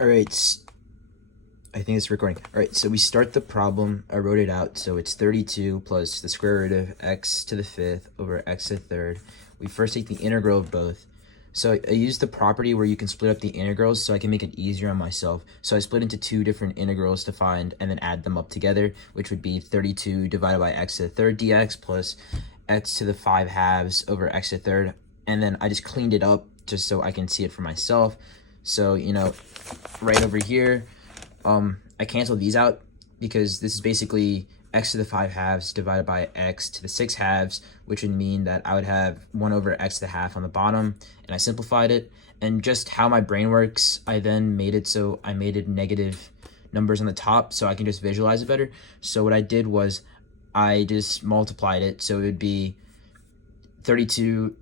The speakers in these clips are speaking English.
All right, I think it's recording. All right, so we start the problem. I wrote it out. So it's 32 plus the square root of x to the fifth over x to the third. We first take the integral of both. So I used the property where you can split up the integrals so I can make it easier on myself. So I split into two different integrals to find and then add them up together, which would be 32 divided by x to the third dx plus x to the 5 halves over x to the third. And then I just cleaned it up just so I can see it for myself. So, right over here, I cancel these out because this is basically x to the 5 halves divided by x to the 6 halves, which would mean that I would have 1 over x to the half on the bottom, and I simplified it. And just how my brain works, I then made it so I made it negative numbers on the top so I can just visualize it better. So what I did was I just multiplied it, so it would be 32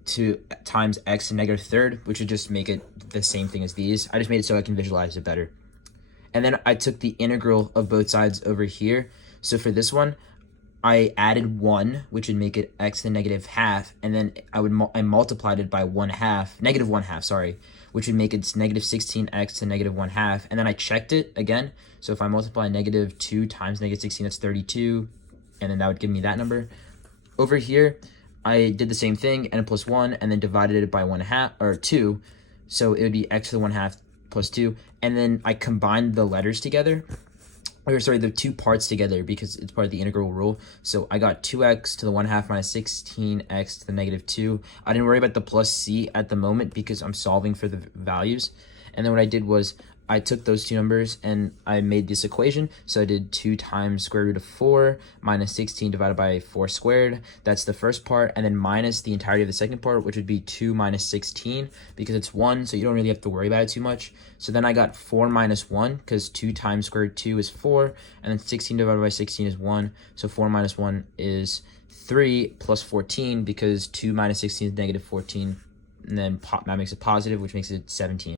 times x to the negative third, which would just make it the same thing as these. I just made it so I can visualize it better. And then I took the integral of both sides over here. So for this one, I added 1, which would make it x to the negative half, and then I multiplied it by 1/2, negative 1/2, sorry, which would make it negative 16x to negative 1/2, and then I checked it again. So if I multiply negative 2 times negative 16, that's 32, and then that would give me that number. Over here, I did the same thing, n plus 1, and then divided it by 1/2, or 2, so it would be x to the 1/2 plus 2, and then I combined the letters together, or sorry, the two parts together because it's part of the integral rule. So I got 2x to the 1/2 minus 16x to the negative 2. I didn't worry about the plus c at the moment because I'm solving for the values. And then what I did was I took those two numbers and I made this equation. So I did 2 times square root of 4 minus 16 divided by 4 squared. That's the first part. And then minus the entirety of the second part, which would be 2 minus 16 because it's 1. So you don't really have to worry about it too much. So then I got 4 minus 1 because 2 times square root 2 is 4. And then 16 divided by 16 is 1. So 4 minus 1 is 3 plus 14 because 2 minus 16 is negative 14. And then that makes it positive, which makes it 17.